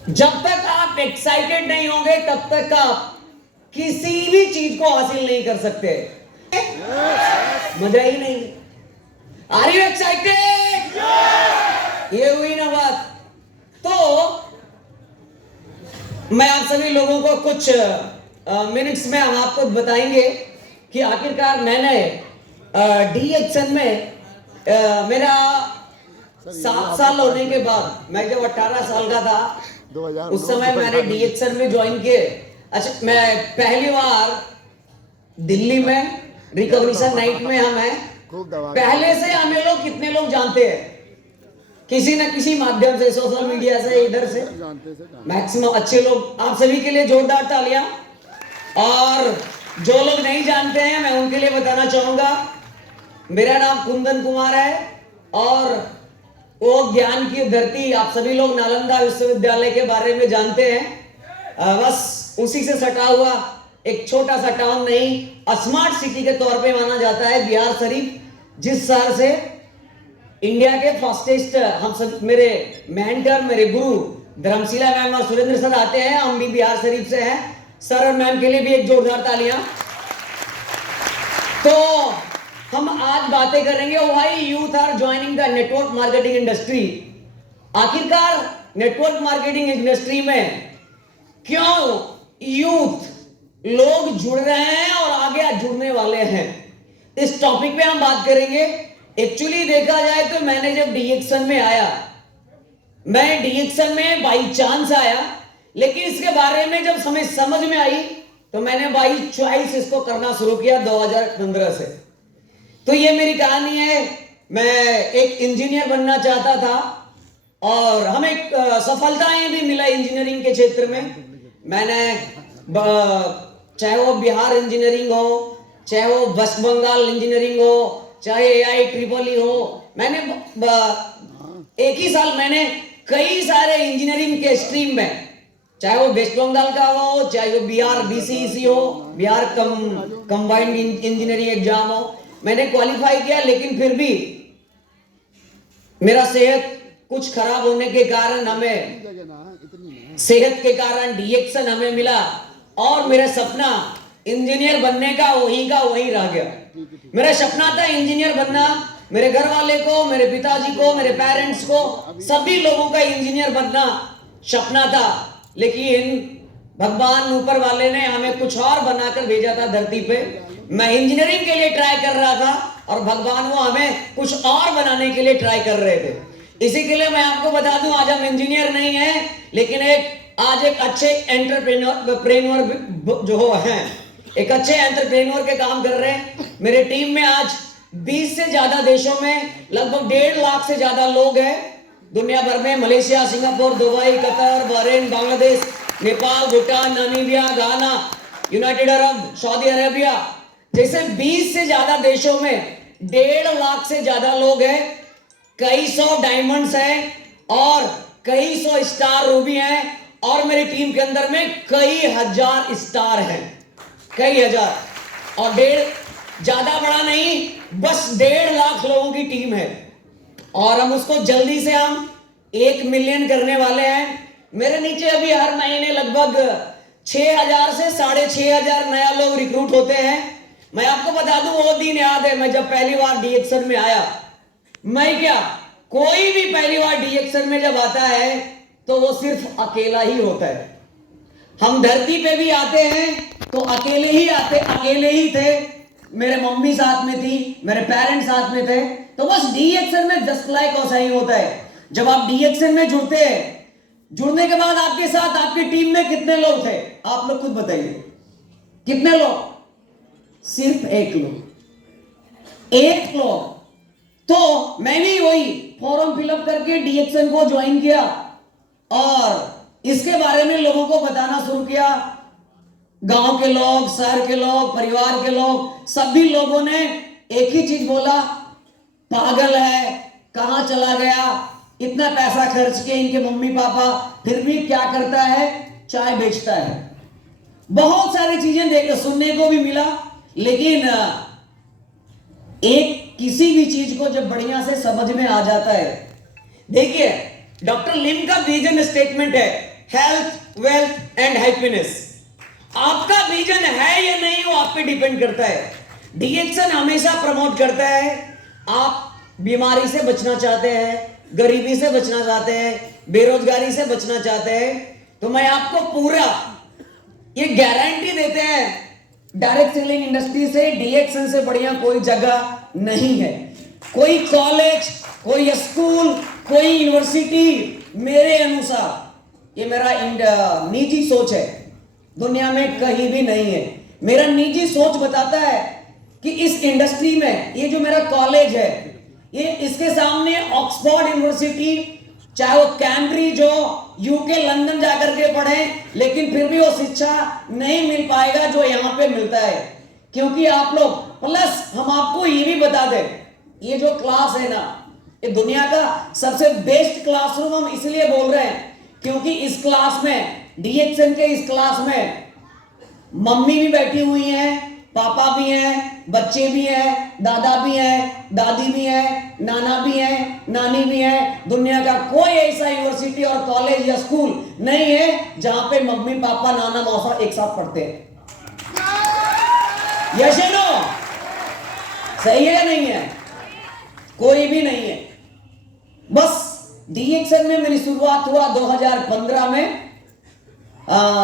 जब तक आप एक्साइटेड नहीं होंगे तब तक आप किसी भी चीज को हासिल नहीं कर सकते। मजा ही नहीं। Are you excited? ये हुई ना बात। तो मैं आप सभी लोगों को कुछ मिनट्स में हम आपको बताएंगे कि आखिरकार मैंने डीएक्सन में मेरा 7 साल होने के बाद, मैं जब 18 साल का था 2009 उस समय मैंने डीएक्सन में ज्वाइन किए। अच्छा, मैं पहली बार दिल्ली में रिकॉग्निशन नाइट में हम हैं। खूब दबा पहले से हमें लोग कितने लोग जानते हैं, किसी न किसी माध्यम से, सोशल मीडिया से, इधर से जानते से जानते। मैक्सिमम अच्छे लोग। आप सभी के लिए जोरदार तालियां। और जो लोग नहीं जानते हैं मैं उनके लिए बताना चाहूंगा, मेरा नाम कुंदन कुमार है और वो ज्ञान की धरती, आप सभी लोग नालंदा विश्वविद्यालय के बारे में जानते हैं। बस उसी से सटा हुआ एक छोटा सा टाउन नहीं, स्मार्ट सिटी के तौर पे माना जाता है बिहार शरीफ, जिस शहर से इंडिया के फास्टेस्ट हम सब, मेरे मेंटर, मेरे गुरु धर्मशिला मैम और सुरेंद्र सर आते हैं। हम भी बिहार शरीफ से हैं। सर और मैम के लिए भी एक जोरदार तालियां। तो हम आज बातें करेंगे why youth are joining the network marketing industry. आखिरकार नेटवर्क मार्केटिंग इंडस्ट्री में क्यों यूथ लोग जुड़ रहे हैं और आगे जुड़ने वाले हैं, इस टॉपिक पे हम बात करेंगे। एक्चुअली देखा जाए तो मैंने जब डीएक्सन में आया, मैं डीएक्सन में बाई चांस आया, लेकिन इसके बारे में जब समझ में आई तो मैंने बाई चॉइस इसको करना शुरू किया 2015 से। तो ये मेरी कहानी है। मैं एक इंजीनियर बनना चाहता था और हमें सफलताएं भी मिला इंजीनियरिंग के क्षेत्र में। मैंने चाहे वो बिहार इंजीनियरिंग हो, चाहे वो वेस्ट बंगाल इंजीनियरिंग हो, चाहे एआई ट्रिपल ई हो, मैंने एक ही साल मैंने कई सारे इंजीनियरिंग के स्ट्रीम में, चाहे वो वेस्ट बंगाल का हो, चाहे वो बिहार बीसीईसी हो, बिहार कंबाइंड इंजीनियरिंग एग्जाम हो, मैंने क्वालिफाई किया। लेकिन फिर भी मेरा सेहत कुछ खराब होने के कारण, हमें सेहत के कारण डीएक्सन हमें मिला और मेरा सपना इंजीनियर बनने का वही रह गया। मेरा सपना था इंजीनियर बनना। मेरे घर वाले को, मेरे पिताजी को, मेरे पेरेंट्स को, सभी लोगों का इंजीनियर बनना सपना था। लेकिन भगवान ऊपर वाले ने हमें कुछ और बनाकर भेजा था धरती पे। मैं इंजीनियरिंग के लिए ट्राई कर रहा था और भगवान वो हमें कुछ और बनाने के लिए ट्राई कर रहे थे। इसी के लिए मैं आपको बता दूं, आज हम इंजीनियर नहीं हैं, लेकिन आज एक अच्छे एंटरप्रेन्योर जो हैं, एक अच्छे एंटरप्रेन्योर के काम कर रहे हैं। मेरे टीम में आज 20 से ज्यादा देशों में लगभग 1.5 लाख से ज्यादा लोग हैं दुनिया भर में। Malaysia, Singapore, Dubai, Qatar, Bahrain, Bangladesh, Nepal, Bhutan, Namibia, Ghana, United Arab, Saudi Arabia जैसे 20 से ज्यादा देशों में 1.5 लाख से ज्यादा लोग हैं। कई सौ डायमंड्स हैं और कई सौ स्टार रूबी हैं और मेरी टीम के अंदर में कई हजार स्टार हैं, कई हजार। और ज्यादा बड़ा नहीं, बस 1.5 लाख लोगों की टीम है और हम उसको जल्दी से हम 1 मिलियन करने वाले हैं। मेरे नीचे अभी हर महीने लगभग 6,000 से 6,500 नया लोग रिक्रूट होते हैं। मैं आपको बता दूं, वो दिन याद है मैं जब पहली बार डीएक्सन में आया। मैं क्या, कोई भी पहली बार डीएक्सन में जब आता है तो वो सिर्फ अकेला ही होता है। हम धरती पे भी आते हैं तो अकेले ही आते, अकेले ही थे। मेरे मम्मी साथ में थी, मेरे पेरेंट्स साथ में थे। तो बस डीएक्सन में जस्ट लाइक वैसा ही होता है। जब आप डीएक्सन में जुड़ते हैं, जुड़ने के बाद आपके साथ आपकी टीम में कितने लोग थे, आप लोग खुद बताइए, कितने लोग? सिर्फ 1 लोग, 1 लोग। तो मैंने वही फॉर्म फिलअप करके डीएक्सन को ज्वाइन किया और इसके बारे में लोगों को बताना शुरू किया। गांव के लोग, शहर के लोग, परिवार के लोग, सभी लोगों ने एक ही चीज बोला, पागल है, कहां चला गया, इतना पैसा खर्च के इनके मम्मी पापा, फिर भी क्या करता है, चाय बेचता है। बहुत सारी चीजें सुनने को भी मिला। लेकिन एक किसी भी चीज को जब बढ़िया से समझ में आ जाता है, देखिए डॉक्टर लिम का विजन स्टेटमेंट है हेल्थ, वेल्थ एंड हैप्पीनेस। आपका विजन है या नहीं वो आप पे डिपेंड करता है। डीएक्सन हमेशा प्रमोट करता है, आप बीमारी से बचना चाहते हैं, गरीबी से बचना चाहते हैं, बेरोजगारी से बचना चाहते हैं, तो मैं आपको पूरा ये गारंटी देते हैं, डायरेक्ट सेलिंग इंडस्ट्री से डीएक्सन से बढ़िया कोई जगह नहीं है। कोई कॉलेज, कोई स्कूल, कोई यूनिवर्सिटी, मेरे अनुसार, ये मेरा निजी सोच है, दुनिया में कहीं भी नहीं है। मेरा निजी सोच बताता है कि इस इंडस्ट्री में ये जो मेरा कॉलेज है, ये इसके सामने ऑक्सफोर्ड यूनिवर्सिटी, चाहे वो कैम्ब्रिज हो, यूके लंदन जाकर के पढ़े, लेकिन फिर भी वो शिक्षा नहीं मिल पाएगा जो यहाँ पे मिलता है। क्योंकि आप लोग, प्लस हम आपको ये भी बता दें, ये जो क्लास है ना, ये दुनिया का सबसे बेस्ट क्लासरूम हम इसलिए बोल रहे हैं क्योंकि इस क्लास में, डीएक्सन के इस क्लास में मम्मी भी बैठी हुई हैं, पापा भी हैं, बच्चे भी हैं, दादा भी हैं, दादी भी हैं, नाना भी हैं, नानी भी हैं। दुनिया का कोई ऐसा यूनिवर्सिटी और कॉलेज या स्कूल नहीं है जहां पे मम्मी पापा नाना मौसा एक साथ पढ़ते हैं। यस या नो? सही है या नहीं है? कोई भी नहीं है। बस डीएक्सन में मेरी शुरुआत हुआ 2015 में।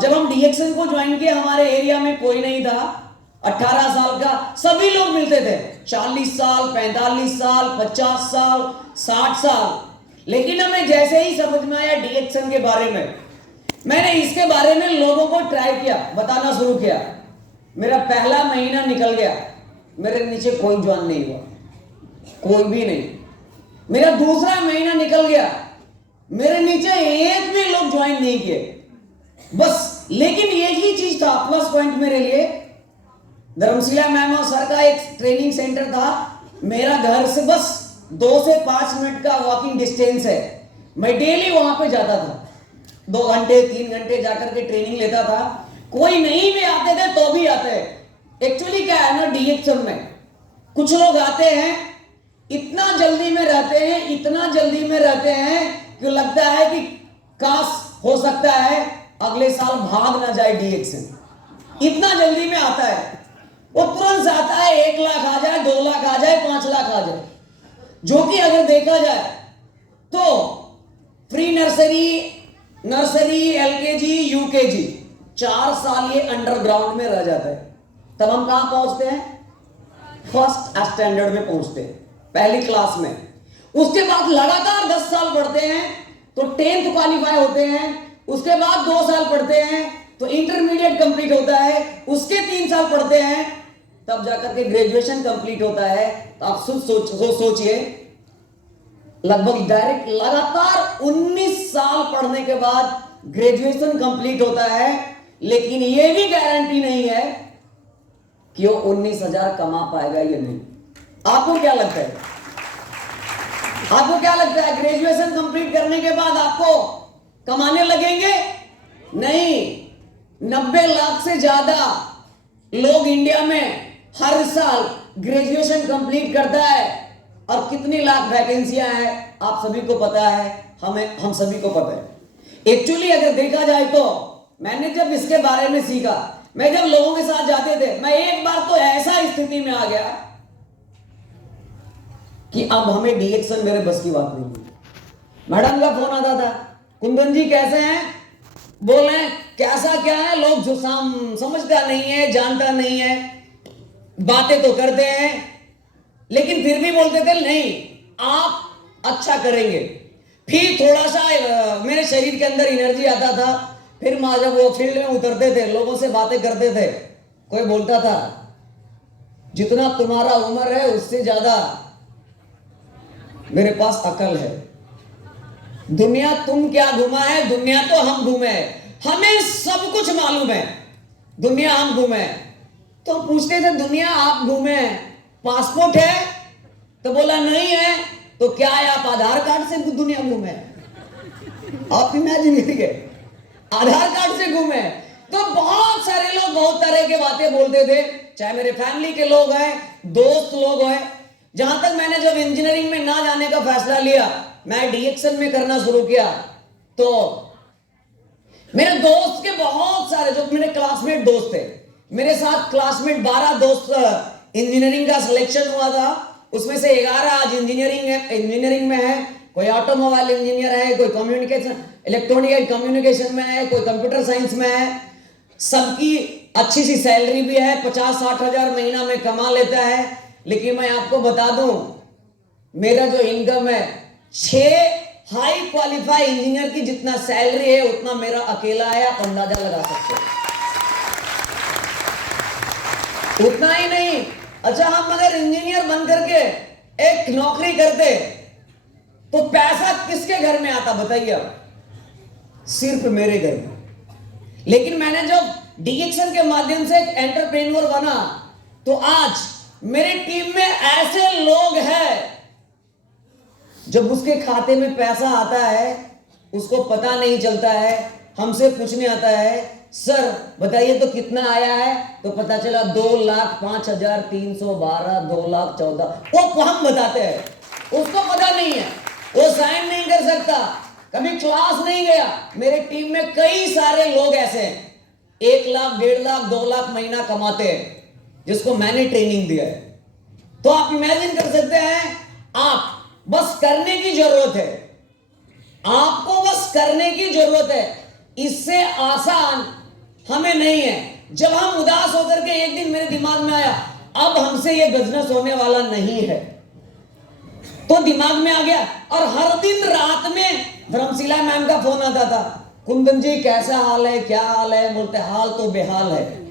जब हम डीएक्सन को ज्वाइन किया, हमारे एरिया में कोई नहीं था। 18 साल का सभी लोग मिलते थे, 40 साल, 45 साल, 50 साल, 60 साल। लेकिन हमें जैसे ही समझ में आया डीएक्सन के बारे में, मैंने इसके बारे में लोगों को ट्राई किया, बताना शुरू किया। मेरा पहला महीना निकल गया, मेरे नीचे कोई ज्वाइन नहीं हुआ, कोई भी नहीं। मेरा दूसरा महीना निकल गया, मेरे नीचे एक भी लोग ज्वाइन नहीं किए। बस, लेकिन एक ही चीज था प्लस पॉइंट मेरे लिए। धर्मशिला मैम और सर का एक ट्रेनिंग सेंटर था, मेरा घर से बस 2 से 5 मिनट का वॉकिंग डिस्टेंस है। मैं डेली वहां पे जाता था, 2 घंटे 3 घंटे जाकर के ट्रेनिंग लेता था। कोई नहीं भी आते थे तो भी आते। एक्चुअली क्या है ना, डीएक्सन में कुछ लोग आते हैं, इतना जल्दी में रहते हैं, इतना जल्दी में रहते हैं कि लगता है कि काश हो सकता है अगले साल भाग ना जाए डीएक्सन। इतना जल्दी में आता है, वो तुरंत आता है, 1 लाख आ जाए, 2 लाख आ जाए, 5 लाख आ जाए। जो कि अगर देखा जाए तो प्री नर्सरी, एलकेजी, यूकेजी, 4 साल ये अंडरग्राउंड में रह जाता है। तब हम कहां पहुंचते हैं? फर्स्ट स्टैंडर्ड में पहुंचते हैं, पहली क्लास में। उसके बाद लगातार 10 साल पढ़ते हैं तो 10th क्वालिफाई होते हैं। उसके बाद 2 साल पढ़ते हैं तो इंटरमीडिएट कंप्लीट होता है। उसके 3 साल पढ़ते हैं तब जाकर के ग्रेजुएशन कंप्लीट होता है। तो आप सोचिए, लगभग डायरेक्ट लगातार 19 साल पढ़ने के बाद ग्रेजुएशन कंप्लीट होता है। लेकिन यह भी गारंटी नहीं है कि वो 19,000 कमा पाएगा या नहीं। आपको क्या लगता है? आपको क्या लगता है ग्रेजुएशन कंप्लीट करने के बाद आपको कमाने लगेंगे? नहीं। 90 लाख से ज्यादा लोग इंडिया में हर साल ग्रेजुएशन कंप्लीट करता है। और कितनी लाख वैकेंसियां हैं आप सभी को पता है, हम सभी को पता है। एक्चुअली अगर देखा जाए तो मैंने जब इसके बारे में सीखा, मैं जब लोगों के साथ जाते थे, मैं एक बार तो ऐसा स्थिति में आ गया कि अब हमें डीएक्सन मेरे बस की बात नहीं हुई। मैडम का फोन आता था, कुंदन जी कैसे हैं? बोले कैसा क्या है? लोग जो समझता नहीं है, जानता नहीं है, बातें तो करते हैं लेकिन फिर भी बोलते थे नहीं आप अच्छा करेंगे। फिर थोड़ा सा मेरे शरीर के अंदर एनर्जी आता था। फिर जब वो फील्ड में उतरते थे, लोगों से बातें करते थे, कोई बोलता था जितना तुम्हारा उम्र है उससे ज्यादा मेरे पास अकल है। दुनिया तुम क्या घुमा है, दुनिया तो हम घूमे हैं, हमें सब कुछ मालूम है, दुनिया हम घूमे हैं। तो पूछते थे दुनिया आप घूमे हैं, पासपोर्ट है? तो बोला नहीं है। तो क्या है, आप आधार कार्ड से दुनिया घूमे? आप इमेजिन करिए, आधार कार्ड से घूमे। तो बहुत सारे लोग बहुत तरह के बातें बोलते थे, चाहे मेरे फैमिली के लोग हैं, दोस्त लोग हैं। जहां तक मैंने जब इंजीनियरिंग में ना जाने का फैसला लिया, मैं डीएक्सन में करना शुरू किया, तो मेरे दोस्त के बहुत सारे, जो मेरे क्लासमेट दोस्त थे, मेरे साथ क्लासमेट 12 दोस्त इंजीनियरिंग का सिलेक्शन हुआ था, उसमें से 11 आज इंजीनियरिंग में है। कोई ऑटोमोबाइल इंजीनियर है, कोई कम्युनिकेशन इलेक्ट्रॉनिक एंड कम्युनिकेशन में है, कोई कंप्यूटर साइंस में है। सबकी अच्छी सी सैलरी भी है, 50-60 हजार महीना में कमा लेता है। लेकिन मैं आपको बता दूं, मेरा जो इनकम है, 6 हाई क्वालिफाई इंजीनियर की जितना सैलरी है उतना मेरा अकेला है। आप अंदाजा लगा सकते हो। उतना ही नहीं, अच्छा हम अगर इंजीनियर बन करके एक नौकरी करते तो पैसा किसके घर में आता बताइए आप? सिर्फ मेरे घर में। लेकिन मैंने जब डीएक्शन के माध्यम से एक एंटरप्रेन्योर बना तो आज मेरी टीम में ऐसे लोग हैं, जब उसके खाते में पैसा आता है उसको पता नहीं चलता है, हमसे पूछने आता है, सर बताइए तो कितना आया है? तो पता चला 2,05,312, 2,14,000। वो हम बताते हैं, उसको पता नहीं है, वो साइन नहीं कर सकता, कभी क्लास नहीं गया। मेरे टीम में कई सारे लोग ऐसे हैं, 1 लाख, 1.5 लाख, 2 लाख महीना कमाते हैं, जिसको मैंने ट्रेनिंग दिया है। तो आप इमेजिन कर सकते हैं, आप बस करने की जरूरत है, आपको बस करने की जरूरत है। इससे आसान हमें नहीं है। जब हम उदास होकर के एक दिन मेरे दिमाग में आया, अब हमसे ये बिजनेस होने वाला नहीं है, तो दिमाग में आ गया। और हर दिन रात में धर्मशिला मैम का फोन आता था, कुंदन जी कैसा हाल है, क्या हाल है? बोलते हाल तो बेहाल है।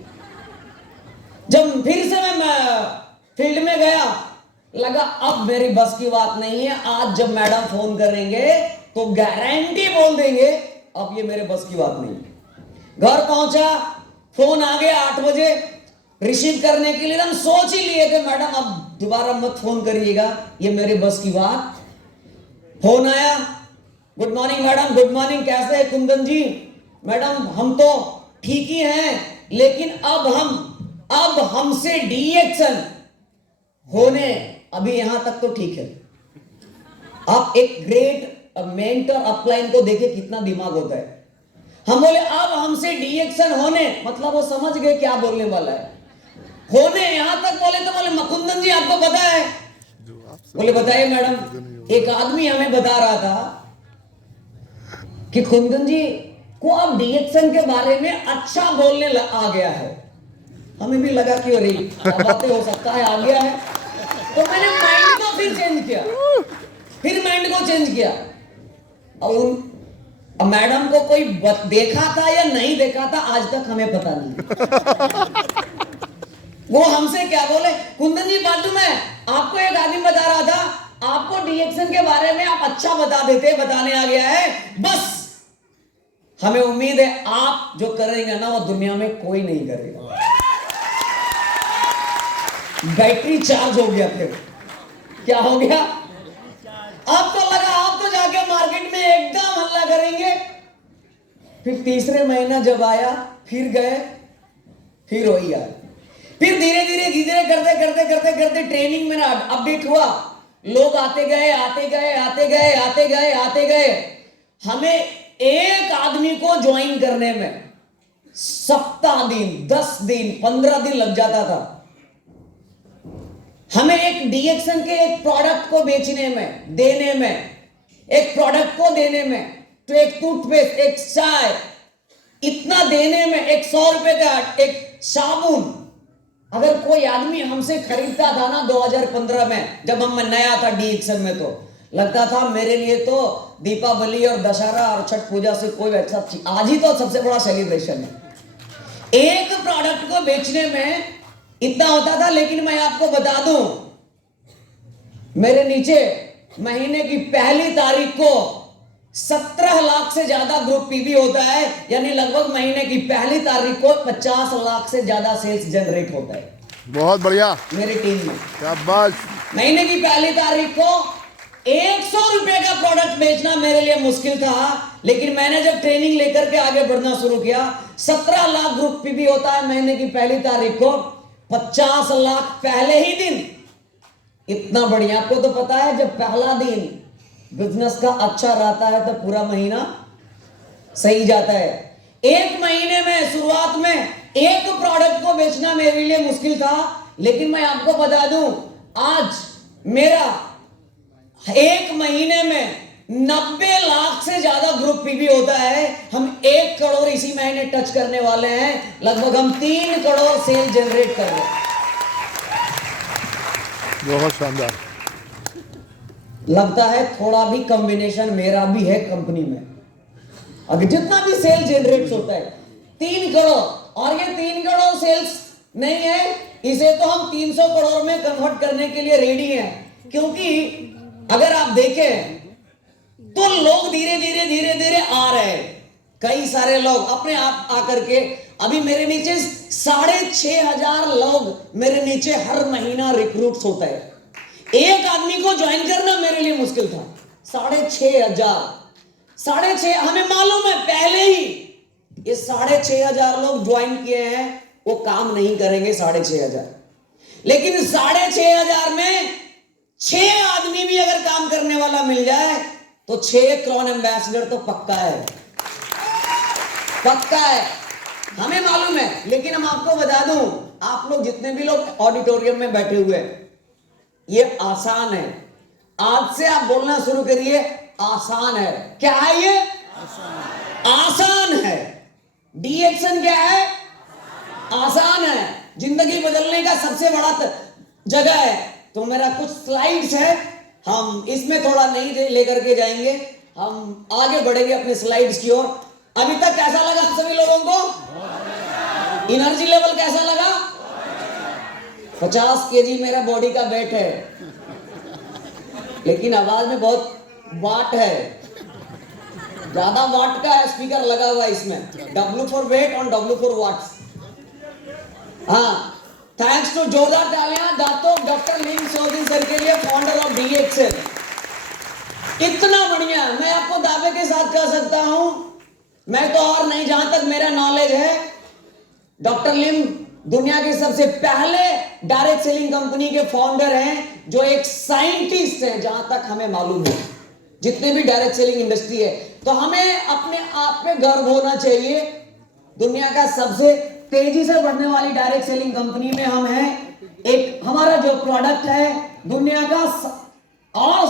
जब फिर से मैं फील्ड में गया, लगा अब मेरी बस की बात नहीं है, आज जब मैडम फोन करेंगे तो गारंटी बोल देंगे अब ये मेरे बस की बात नहीं है। घर पहुंचा, फोन आ गया 8 बजे, रिसीव करने के लिए हम सोच ही लिए थे मैडम अब दोबारा मत फोन करिएगा, ये मेरे बस की बात। फोन आया, good morning madam, good morning, कैसे है कुंदन जी? मैडम हम तो ठीक ही हैं, लेकिन अब हमसे डीएक्शन होने, अभी यहां तक तो ठीक है। आप एक ग्रेट मेंटर अपलाइन को देखे कितना दिमाग होता है। हम बोले अब हमसे डीएक्शन होने, मतलब वो समझ गए क्या बोलने वाला है। होने यहां तक बोले तो बोले कुंदन जी आपको पता है? बोले बताइए मैडम। एक आदमी हमें बता रहा था कि कुंदन जी को अब डीएक्शन के बारे में अच्छा बोलने आ गया है। हमें भी लगा कि अरे बातें हो सकता है आ गया है, तो मैंने माइंड को फिर चेंज किया। और मैडम को कोई देखा था या नहीं देखा था आज तक हमें पता नहीं। वो हमसे क्या बोले, कुंदन जी बाजू में आपको एक आदमी बता रहा था, आपको डीएक्शन के बारे में आप अच्छा बता देते, बताने आ गया है, बस हमें उम्मीद है आप जो करेंगे ना वो दुनिया में कोई नहीं करेगा। बैटरी चार्ज हो गया। फिर क्या हो गया? अब तो लगा आप तो जाके मार्केट में एकदम हल्ला करेंगे। फिर तीसरे महीना जब आया, फिर गए, फिर वही आया। फिर धीरे धीरे करते ट्रेनिंग में अपडेट हुआ, लोग आते गए। हमें एक आदमी को ज्वाइन करने में सप्ताह दिन, 10 दिन, 15 दिन लग जाता था। हमें एक डीएक्शन के एक प्रोडक्ट को बेचने में, देने में, एक प्रोडक्ट को देने में, तो एक टूथपेस्ट, एक चाय, इतना देने में, एक 100 रुपए का एक साबुन, अगर कोई आदमी हमसे खरीदता था ना 2015 में, जब हम नया था डीएक्शन में, तो लगता था मेरे लिए तो दीपावली और दशहरा और छठ पूजा से कोई अच्छा चीज, आज ही तो सबसे बड़ा सेलिब्रेशन है। एक प्रोडक्ट को बेचने में इतना होता था। लेकिन मैं आपको बता दूं, मेरे नीचे महीने की पहली तारीख को 17 लाख से ज्यादा ग्रुप पीवी होता है, यानी लगभग महीने की पहली तारीख को 50 लाख से ज्यादा सेल्स जनरेट होता है। बहुत बढ़िया मेरी टीम में शाबाश। महीने की पहली तारीख को 100 रुपए का प्रोडक्ट बेचना मेरे लिए मुश्किल था, लेकिन मैंने जब ट्रेनिंग लेकर के आगे बढ़ना शुरू किया, 17 लाख ग्रुप पीवी होता है महीने की पहली तारीख को, 50 लाख पहले ही दिन। इतना बढ़िया। आपको तो पता है जब पहला दिन बिजनेस का अच्छा रहता है तो पूरा महीना सही जाता है। एक महीने में शुरुआत में एक प्रोडक्ट को बेचना मेरे लिए मुश्किल था, लेकिन मैं आपको बता दूं आज मेरा एक महीने में 90 लाख से ज्यादा ग्रुप पीवी होता है। हम 1 करोड़ इसी महीने टच करने वाले हैं। लगभग हम 3 करोड़ सेल जनरेट कर रहे हैं। बहुत शानदार। लगता है थोड़ा भी कॉम्बिनेशन मेरा भी है कंपनी में। अगर जितना भी सेल जनरेट होता है 3 करोड़, और ये 3 करोड़ सेल्स नहीं है, इसे तो हम 300 करोड़ में कन्वर्ट करने के लिए रेडी हैं। क्योंकि अगर आप देखें तो लोग धीरे धीरे आ रहे हैं। कई सारे लोग अपने आप आकर के अभी मेरे नीचे 6,500 लोग मेरे नीचे हर महीना रिक्रूट्स होता है। एक आदमी को ज्वाइन करना मेरे लिए मुश्किल था। 6,500 हमें मालूम है पहले ही ये 6,500 लोग ज्वाइन किए हैं, वो काम नहीं करेंगे 6,500, लेकिन 6,500 में 6 आदमी भी अगर काम करने वाला मिल जाए तो 6 क्रॉन एम्बेसडर तो पक्का है, पक्का है, हमें मालूम है। लेकिन हम आपको बता दूं, आप लोग जितने भी लोग ऑडिटोरियम में बैठे हुए हैं, ये आसान है। आज से आप बोलना शुरू करिए, आसान है। क्या है ये? आसान है। डीएक्शन क्या है? आसान है। जिंदगी बदलने का सबसे बड़ा जगह है। तो मेरा कुछ स्लाइड्स है, हम इसमें थोड़ा नहीं लेकर के जाएंगे, हम आगे बढ़ेंगे अपने स्लाइड्स की ओर। अभी तक कैसा लगा आप सभी लोगों को? एनर्जी लेवल कैसा लगा? 50 केजी मेरा बॉडी का वेट है, लेकिन आवाज में बहुत वाट है, ज्यादा वाट का स्पीकर लगा हुआ है इसमें। W फॉर वेट और W फॉर वाट्स। हाँ, थैंक्स टू जोरदार तालियां दातो डॉक्टर लिम सोदिन सर के लिए, फाउंडर ऑफ डीएक्सल। इतना बढ़िया मैं आपको दावे के साथ कह सकता हूं, मैं तो और नहीं, जहां तक मेरा नॉलेज है, डॉक्टर लिम दुनिया के सबसे पहले डायरेक्ट सेलिंग कंपनी के फाउंडर हैं, जो एक साइंटिस्ट हैं, जहां तक हमें मालूम है। जितने भी डायरेक्ट सेलिंग इंडस्ट्री है, तो हमें अपने आप पे गर्व होना चाहिए। दुनिया का सबसे तेजी से बढ़ने वाली डायरेक्ट सेलिंग कंपनी में हम हैं। एक हमारा जो प्रोडक्ट है दुनिया का और